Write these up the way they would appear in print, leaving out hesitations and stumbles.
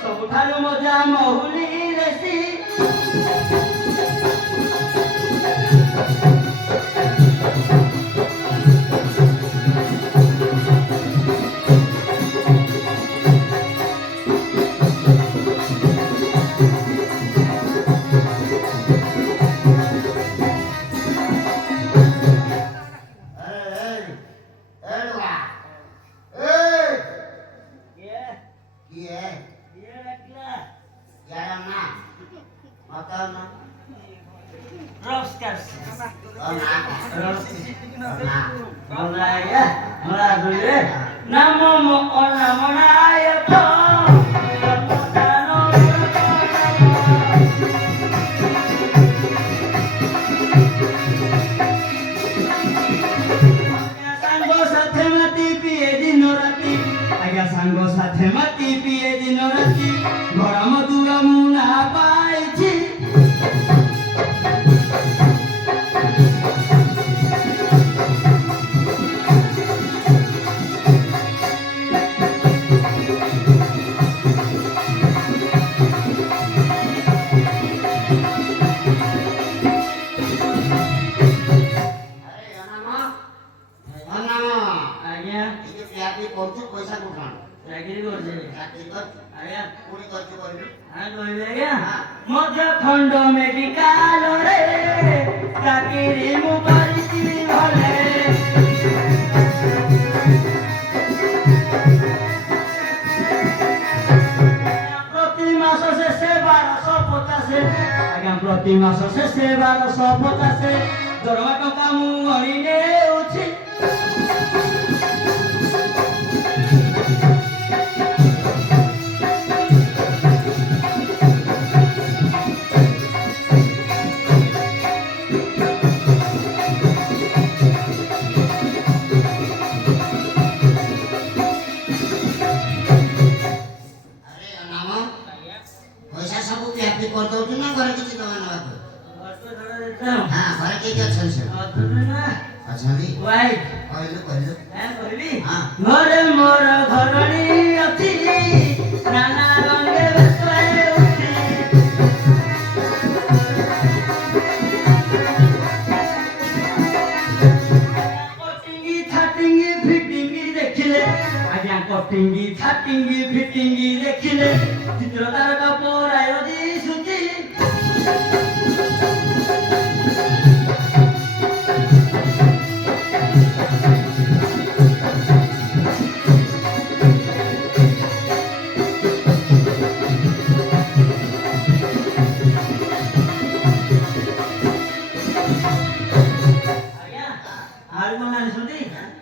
ସବୁଠାରୁ ମଜା ମହୁଲି ରେସି ମଧ୍ୟଖଣ୍ଡ ମେଡିକାଲରେ ଚାକିରି ମୁଁ କରିଛି ଭଲେ ପ୍ରତି ମାସ ଶେଷେ 1250 ଆଜ୍ଞା ପ୍ରତି ମାସ ଶେଷେ 1250 ଦରମା ଟଙ୍କା ମୁଁ ଗଣି ନେଉଛି ଘରେ ମୋର ଘରଣୀ ଅଛି ନାନା ରଙ୍ଗେ ବେଶରେ ଉଠି କଟିଙ୍ଗି ଛାଟିଙ୍ଗି ଫିଟିଙ୍ଗି ଦେଖିଲେ ଆଜ୍ଞା କଟିଙ୍ଗି ଛାଟିଙ୍ଗି ଫିଟିଙ୍ଗି ଦେଖିଲେ ଚିତ୍ର ତାରକା ପରାୟ ଦିଶୁଛି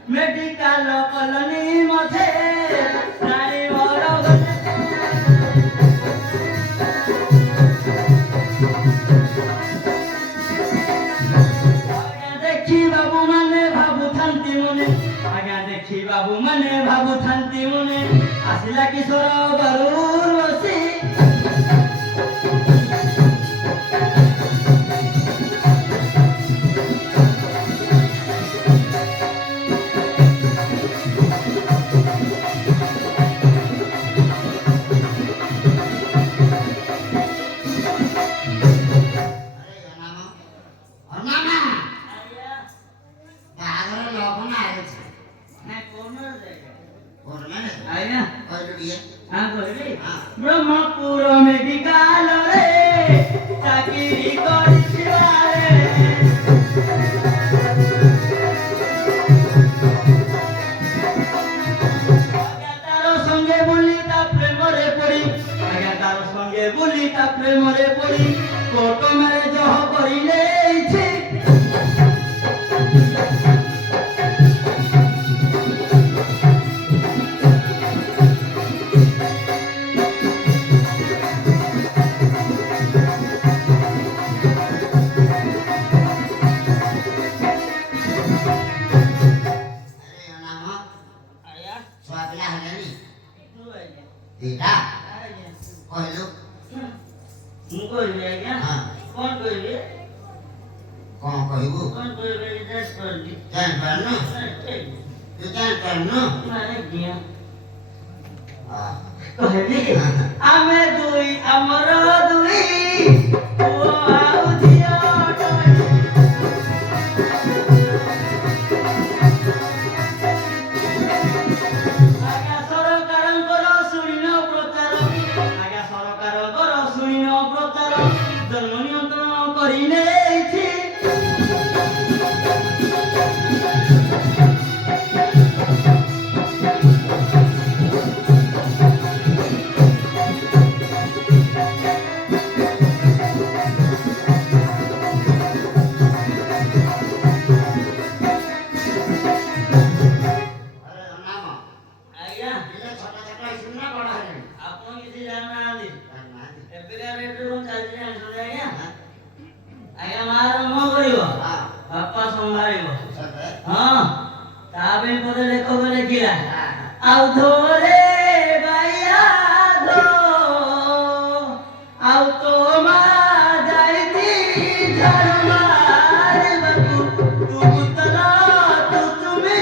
मेडिकल कॉलोनी मधे नारी मोर देखी बाबू माने भाबुथांती मुने आज्ञा देखी बाबू माने भाबुथांती मुने आसिला किशोर गरुर बसी ब्रह्मपुर मेडिकल रे चाकरी करिसिवारे तार संगे बुली ता प्रेम रे पड़ी आज्ञा तार संगे बुली ता प्रेम रे पड़ी कोर्ट मैरेज करिले छी କହିବୁ କଣ କହିବେ ଜାଣିପାରୁନି ଜାଣିପାରୁନୁ ତୁ ଜାଣିପାରୁନୁ କହିବି ଆମେ ଦୁଇ ଆମର ଦୁଇ ପୁଅ ଆଉ ଝିଅ ଆଜ୍ଞା ସରକାରଙ୍କର ଶୁଣିନ ପ୍ରଚାର ଆଜ୍ଞା ସରକାରଙ୍କର ଶୁଣିନ ପ୍ରଚାର ଜନ୍ମ ନିୟନ୍ତ୍ରଣ କରି ନେଇଛି ଆଜ୍ଞା ଆପଣ କିଛି ଜାଣିନାହାନ୍ତି ଏବେକା ରେଟ୍ କଣ ଚାଲିଛି ଜାଣିଛନ୍ତି ଆଜ୍ଞା ଆଜ୍ଞା ମା ରଙ୍ଗ କରିବ ବାପା ସମ୍ଭାଳିବ ହଁ ତା ପାଇଁ ପଦେ ଲେଖକ ଲେଖିଲା ଆଉ ଧୋରେ ବାଇଆ ଧୋ ଆଉ ତୋ ମା ଯାଇତି ଝାଡୁ ମାରିବାକୁ ତୁ ବୁତଲ ତୁ ତୁମି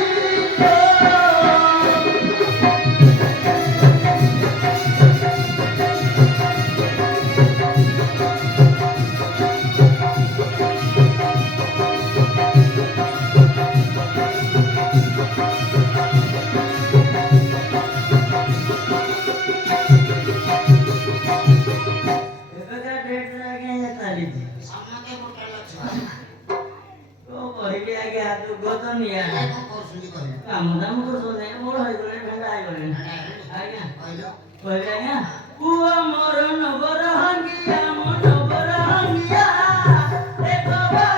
ଏବେକା ଡେଟ୍ରେ ଆଜ୍ଞା ଚାଲିଛି ସମସ୍ତେ ପୋଟାଲ ଛୁଆ କଣ କହିବି ଆଜ୍ଞା ଯୁଗ ତ ନିଆ କଣ କରୁଛନ୍ତି କହିବୁ କାମ ଦାମ କରୁଛନ୍ତି ଆଜ୍ଞା ବଡ଼ ହେଇଗଲେଣି ଢେଙ୍ଗା ହେଇଗଲେଣି ଆଜ୍ଞା କହିଲୁ କହିବି ଆଜ୍ଞା ପୁଅ ମୋର ନବର ହଙ୍ଗିଆ ମୋ ନବର ହଙ୍ଗିଆ ଏ ଖବର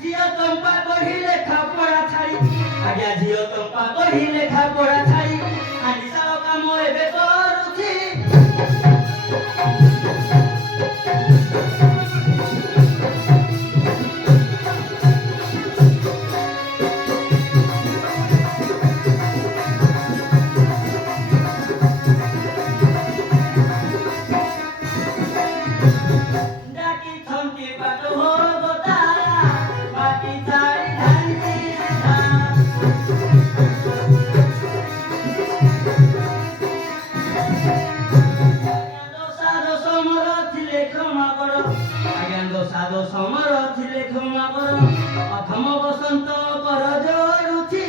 ଝିଅ ତମ୍ପା ପଢି ଲେଖା ପଢା ଛାଡ଼ି ଆଜ୍ଞା ଝିଅ ତମ୍ପା ପଢି ଲେଖା ପଢା ଛାଡ଼ି ଆନିଶାଳ କାମ ଏବେ କରୁଛି ডাকি থন্তি পাট হো গোতারা মাটি ছাড়ি ধানি আজ্ঞা দোষা দোষ মর ଥିଲେ ক্ষমা কর আজ্ঞା দোষা দোষ মর ଥିଲେ ক্ষমা কর অথম বসন্ত কর জড়ুছি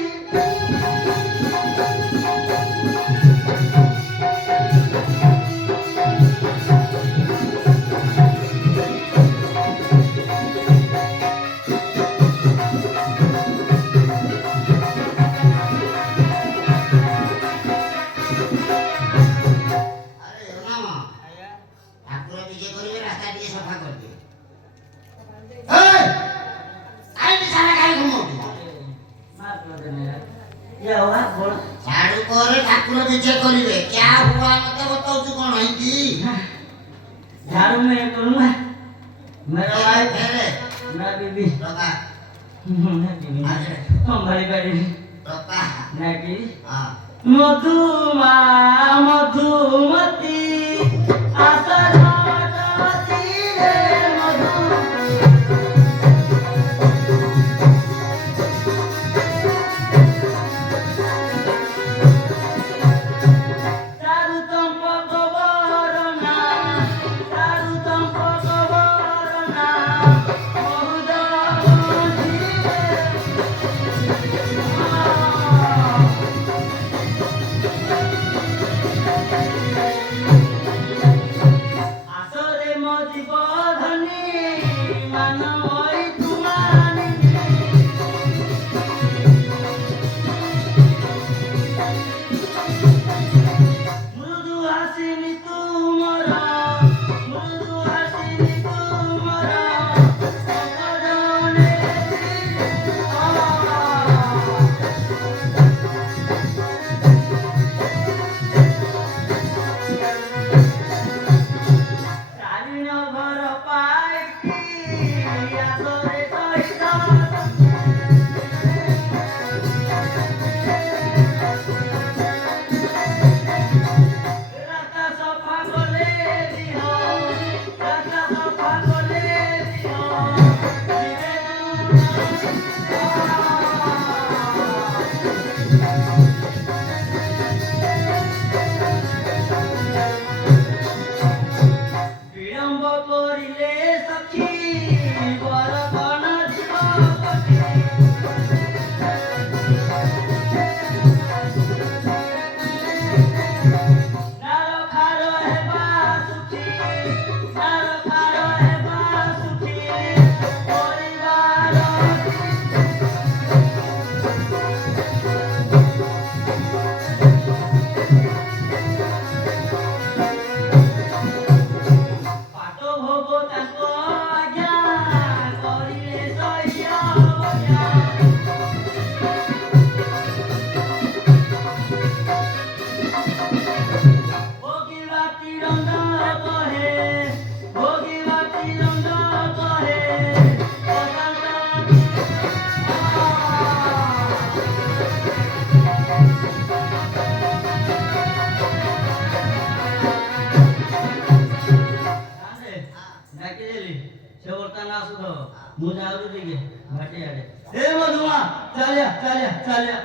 ଆରେ ରାମ ଆଜ୍ଞା ଠାକୁର ଟିକେ କରିବେ ରାସ୍ତା ଟିକେ ସଫା କରିଦିଏ ହେଇ କାହିଁକି ସାରା କାହିଁ ଘୁମଉଛୁ ମାଫ କରିଦେନେ ଇଏ ହୁଆ ବଡ଼ ଝାଡୁ ପରେ ଠାକୁର ଟିକେ କରିବେ କ୍ୟା ହୁଆ ମତେ ବତାଉଛୁ କଣ ହେଇକି झाड़ू में करूँगा मेरा वाइफ ଫେରେ मेरा बीबी ଟକା मैं बीबी संभाली पारी ଟକା नाकी ହଁ मधुमा मधुमती आशा घाटवती रे मधु चारु चंपक बरना चारु चंपक बरना बहुद नारो खारो हेबा सुखी नारो खारो हेबा सुखी परिवार पाटो भोगो ताको आज्ञा करिले सह्य बज्ञा भोगिवा तिरंग कहे भोगिवा तिरंग कहे डाकिदेली शेवटचा नास होतो मुझे आवडू दे गे भाटी आडे हे मधुमा चाल्या चाल्या चाल्या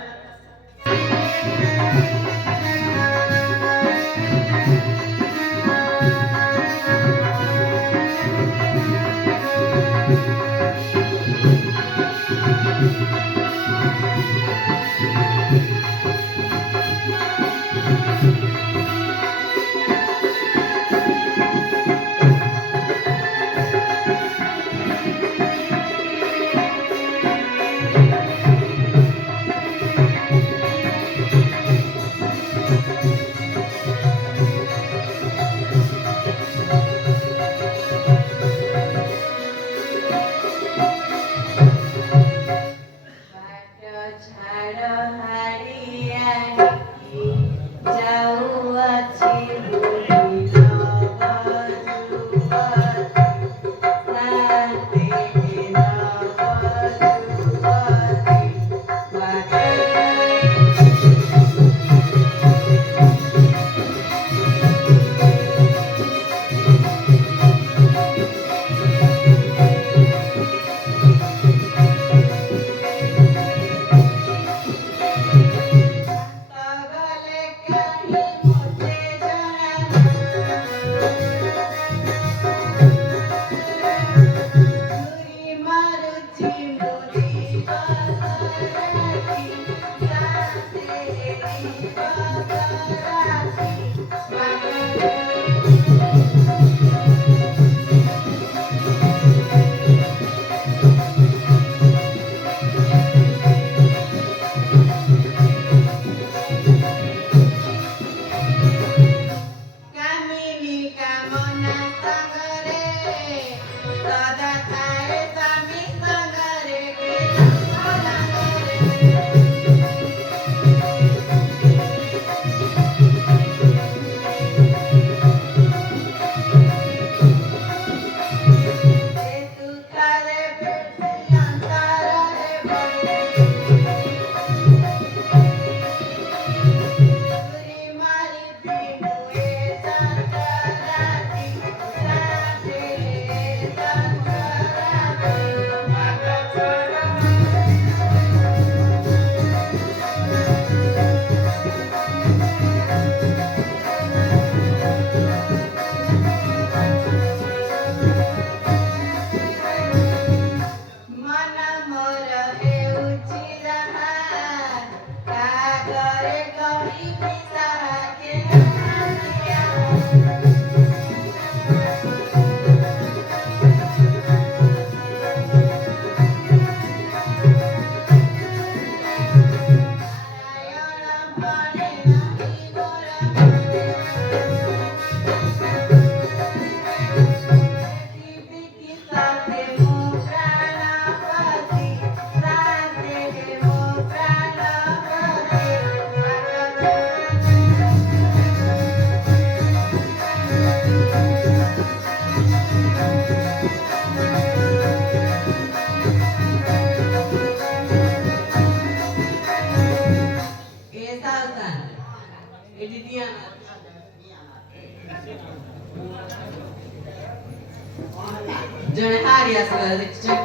जने Hadi asal cek.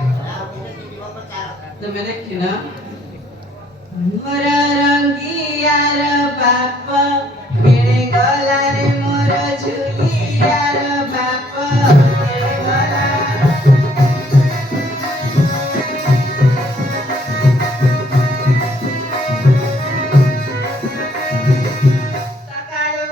Demi kena. Mora rangi yar bapa, mere golare mora juli yar bapa, mere golare. Sakalu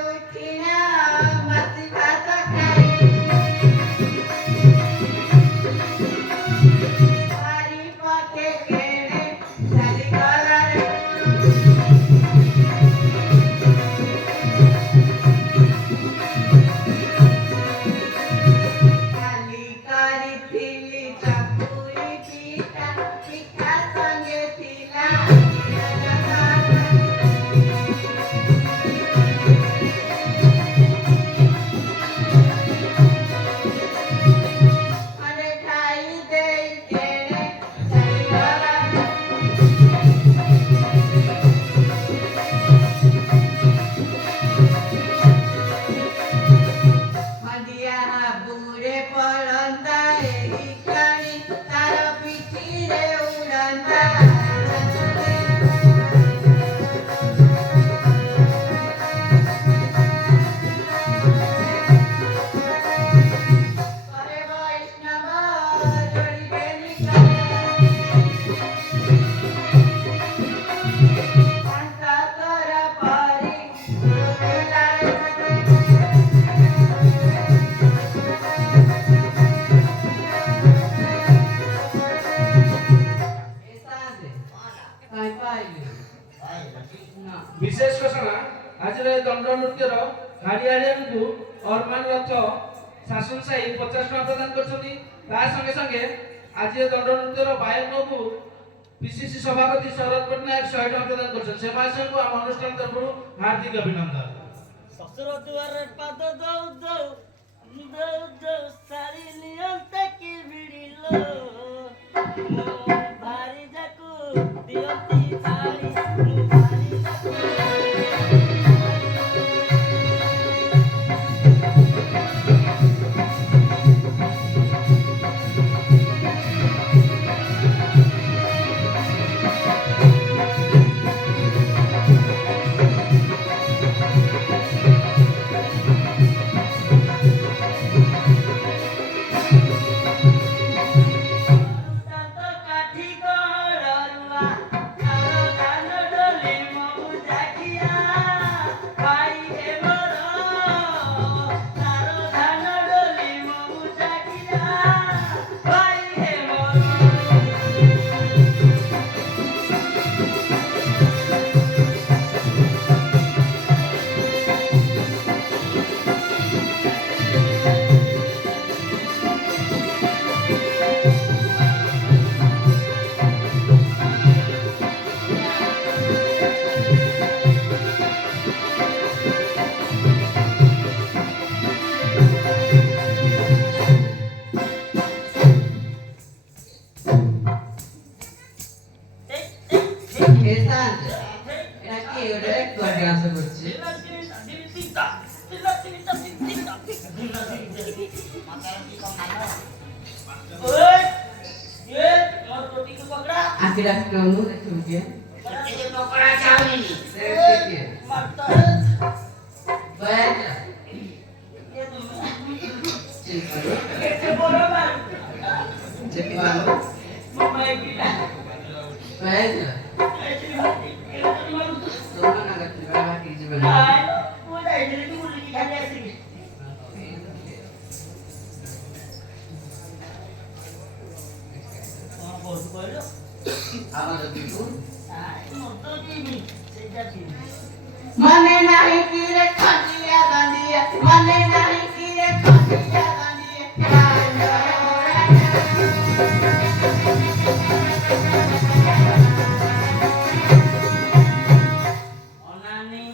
रे दंड नृत्यर हाडियानियानकु अरमान रथ शासन साही 50 टका प्रदान करछथि ता संगे संगे आज दंड नृत्यर बायककु पीसीसी सभापति शरद पटनायक 100 टका प्रदान करछन से मासकु आम अनुष्ठान तरफरु हार्दिक अभिनंदन ससुर दुआरे पाद दौ दौ दौ दौ सारी नियंत की बिड़िलो मो भारी जाकू दियंती थाली मो भारी Jakhu Akhir-akhir kamu kemudian itu pokoknya jauh ini. baik baik Tuhan agak terima kasih sebenarnya. Mane nahi kire khatiya dandiya, mane nahi kire khatiya dandiya. Onani,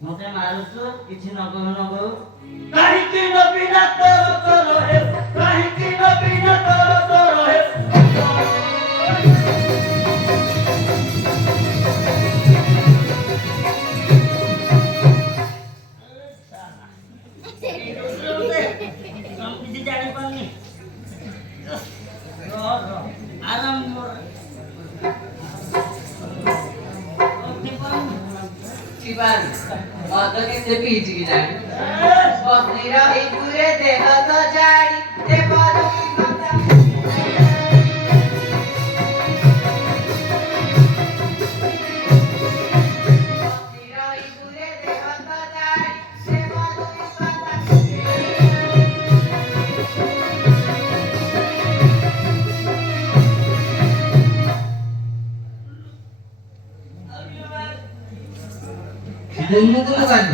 mote marusu, kichi nogo. Kahiki no bina toro hai, kahiki no bina toro hai. Sipan, waktu kita pergi kita, waktu rahi pure deh atau jadi, deh pada kita. Waktu rahi pure deh atau jadi, deh pada kita. Tunggu kan?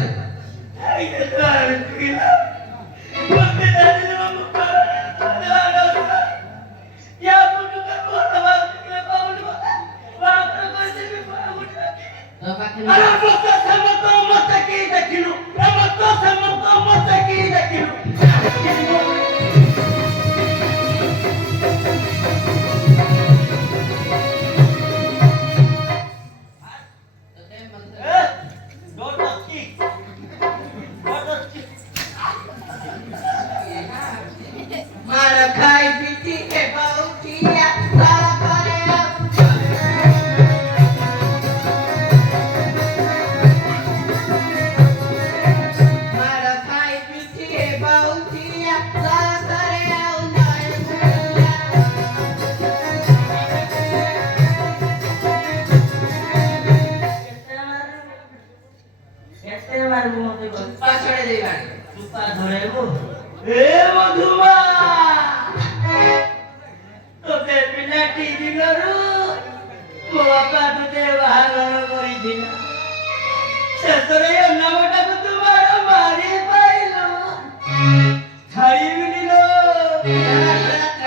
ଶେଷରେ ଏ ନାମଟାକୁ ତୁମର ମାରି ପାଇଲ ଛାଡ଼ିବିନି ଲୋ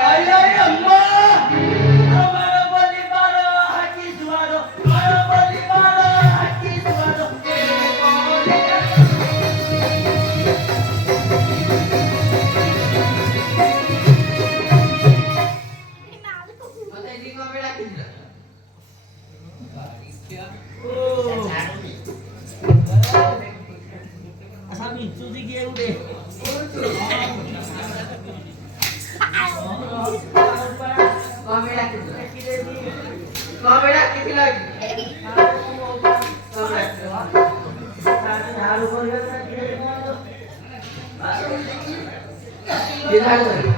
ଆଇ ଅମ୍ମା ଆମର ବଲିବାର ହାକି ସୁଆର ଆମର ବଲିବାର ହାକି ସୁଆର ମତେ ଏଠି କଣ ପାଇଁ ଡାକିଥିଲ? ଛାଡୁନି ଆଶା ବିଞ୍ଚୁଛି କିଏ ଗୋଟେ କଣ ପାଇଁ ଡାକିଥିଲ? କଣ ପାଇଁ ଡାକିଥିଲ ଏଠି? କଣ ଡାକିଥିଲ? ଝାଡୁ କରିବା କିଏ ଝାଡୁ କରିବ?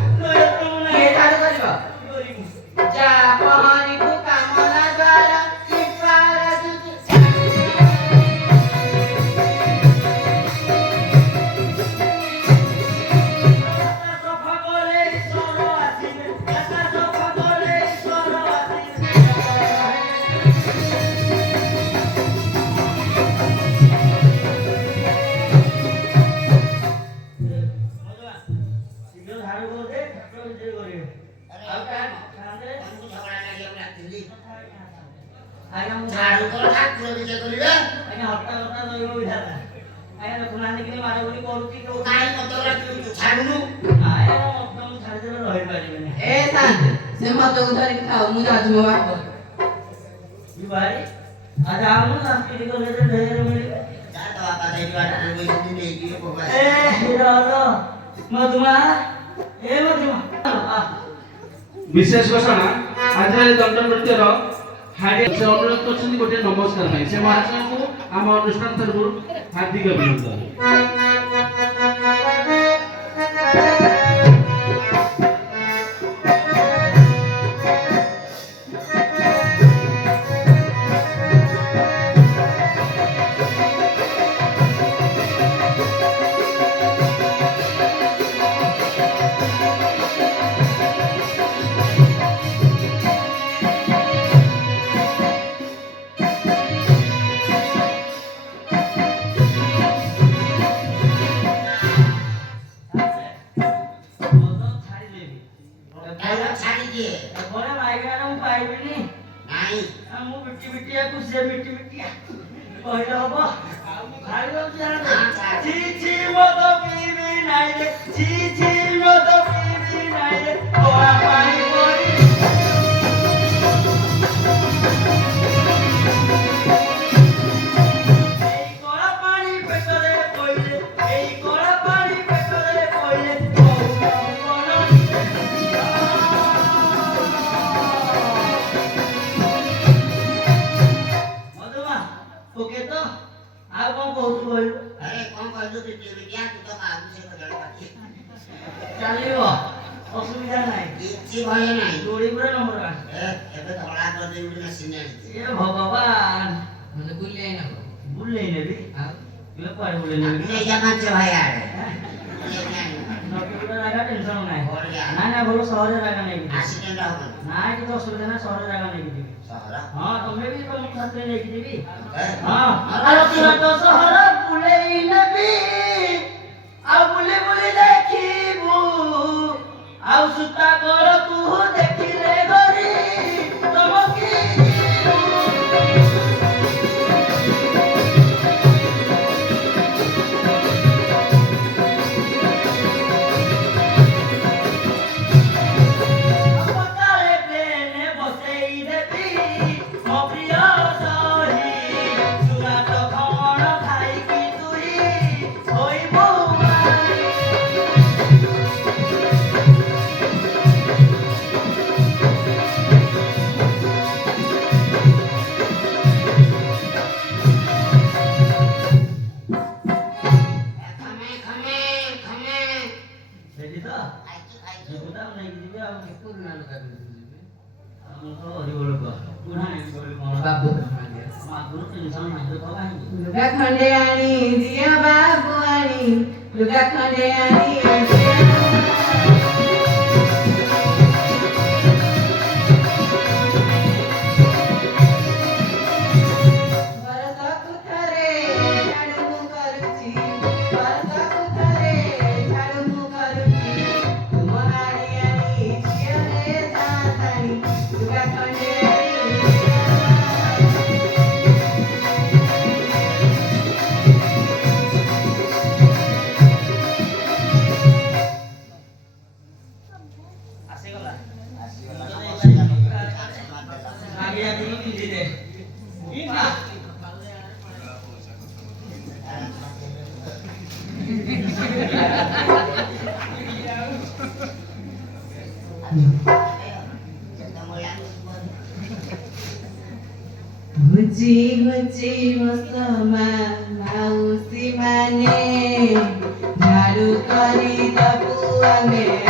କିଏ ଝାଡୁ କରିବ? ଯା ପହଁରିବୁ କାମନା ଦ୍ୱାରା ବିପାର ସଫା କଲେ ଈଶ୍ୱର ଆସିବେ ରାସ୍ତା ସଫା କଲେ ଈଶ୍ୱର ଆସିବେ ଶୀଘ୍ର ଝାଡୁ କରିଦେ ଠାକୁର ବିଜୟ କରିବେ ଆଉ କାନ୍ଦରେ ତମକୁ ଝଗଡା ଲାଗିବାକୁ ଡାକିଲି ଆଜ୍ଞା ମୁଁ ଝାଡୁ କର ଠାକୁର ବିଜେ କରିବେ ଆଜ୍ଞା ହଟ୍ଟା ହଟ୍ଟା ରହିବ ବିଧାତା ଆଜ୍ଞା ଦେଖୁନାହାନ୍ତି କି ମାରାଗୁଡ଼ି କରୁଛି କେଉଁ କାହିଁ ମତ ଡାକିଲୁ ଛାଡୁନୁ ଆଜ୍ଞା ମତ ମୁଁ ଛାଡ଼ିଦେଲେ ରହିପାରିବିନି ଏ ଶାନ୍ତି ସେ ମତକୁ ଧରିକି ଖାଉ ମୁଁ ଯାଉଛି ମୋ ବାପ ଭାଇ ଆଜି ଆମକୁ ସାଂସ୍କୃତିକ କଲେଜରେ ଢେର ମିଳିବ ଯା ତ ବାପା ସେଇଠି ବାଟରେ ବସିଛନ୍ତି ନେଇକି ବୋବା ଏ ହିରୋ ମଧୁମା ଏ ମଧୁମା ବିଶେଷ ଘୋଷଣା ଆଜି ଦଣ୍ଡ ନୃତ୍ୟର ହାଡି ସେ ଅନୁରୋଧ କରୁଛନ୍ତି ଗୋଟେ ନମସ୍କାର ପାଇଁ ସେ ମହାଶୟଙ୍କୁ ଆମ ଅନୁଷ୍ଠାନ ତରଫରୁ ହାର୍ଦ୍ଦିକ ଅଭିନନ୍ଦନ ଛାଡି ଦିଏ ଏପଟେ ମାଇକିନାରେ ମୁଁ ପାଇବିନି ନାଇଁ ମୁଁ ବିଟି ବିଟିଆକୁ ସେ ବିଟି ବିଟିଆ କହିଲେ ହବ ଭାରି ଯାଉଛି ଛି ଛି ମଦ ପିଇବି ନାଇଁ ରେ ଛି ଛି ମଦ ପିଇବି ନାଇଁ ରେ କଳା ପାଣି ପଡ଼ି ଏଇ କଳା ପାଣି ପେଟରେ ପଇଲେ ଏଇ କଳା ପାଣି ପେଟରେ ପଇଲେ ମଧୁମା ଓକେ ତ ଆଉ କଣ କହୁଛୁ କହିଲୁ ଆରେ କଣ କହିଲୁ ବିଟିଏ ବିଟିଆ ତୁ ତ କାହାକୁ ସେ କଦଳ ପାଖି ଚାଲିବ ଅସୁବିଧା ନାହିଁ କିଛି ଭୟ ନାହିଁ ଦୋଳି ପୁରା ନମ୍ବର ୱାନ୍ ଏବେ ଧଳା କରିଦେବି ବୋଲି ମେସିନ୍ ଆଣିଛି ଏ ଭଗବାନ ମତେ ବୁଲେଇ ନବ ବୁଲେଇ ନେବି ଆଉ ତୁମେ କୁଆଡେ ବୁଲେଇ ନେବି ନେଇଯା ପାଞ୍ଚ ଭାଇ ଆଡେ ନଟୁର ଜାଗା ଟେନସନ ନାହିଁ ବଢିଆ ନା ନା ଭଲ ସହରରେ ଜାଗା ନେଇକି ଯିବି ଆକ୍ସିଡେଣ୍ଟ ହବନି ନା କିଛି ଅସୁବିଧା ନାହିଁ ସହରରେ ଜାଗା ନେଇକି ଯିବି ସହର ହଁ ତମେ ବି ତମ ସାଥିରେ ନେଇକି ଯିବି ଏ, ହଁ ଆଉ ତୁରନ୍ତ ସହର ବୁଲେଇ ନେବି ଆଉ ବୁଲି ବୁଲି ଦେଖିବୁ ଆଉ ସୂତା କର ତୁ ଦେଖିଲେ ଗରି ଚମକି ସକାଳେ ଟ୍ରେନରେ ବସେଇ ଦେବି ମୋ ପ୍ରିୟ ସହି ସୁରାଟ ଖମଣ ଖାଇକି ତୁଇ ଶୋଇବୁ ମାରି ଖମେ ଖମେ ଖମେ ସେଠି ତ ଖାଇଛୁ ଖାଇଛୁ ଯିବୁ ତ ନେଇକି ଯିବି ଆଉ ପୁରୁଣା ଲୋକ ଯିବେ ମୁଁ ତ ଗରିବ ଲୋକ ପୁଣା ନେଇକି ଗଲି କଣ ବାବୁ ଆଗରୁ ଟେନସନ ନାହିଁ ତ କାହିଁକି ଲୁଗା ଖଣ୍ଡେ ଆଣି ଦିଅ ବାବୁ ଆଣି ଲୁଗା ଖଣ୍ଡେ ଆଣି ଦିଅ ବରଷକୁ ଥରେ ବର୍ଷକୁ ଥରେ ଝାଡୁ ମୁଁ କରୁଛି ତୁମ ହାଡ଼ିଆଣି ଝିଅରେ ସାନ୍ତାଣୀ ଲୁଗା ଖଣ୍ଡେ ଆସିଗଲା ଆସିଗଲା ବସିଲା ଆଗେ ଆଗରୁ ପିନ୍ଧି ଦେ ଇନା ଘୁଞ୍ଚି ଘୁଞ୍ଚି ବସମା ମାଉସୀ ମାନେ ଝାଡୁ କରି ଦବୁ ଆମେ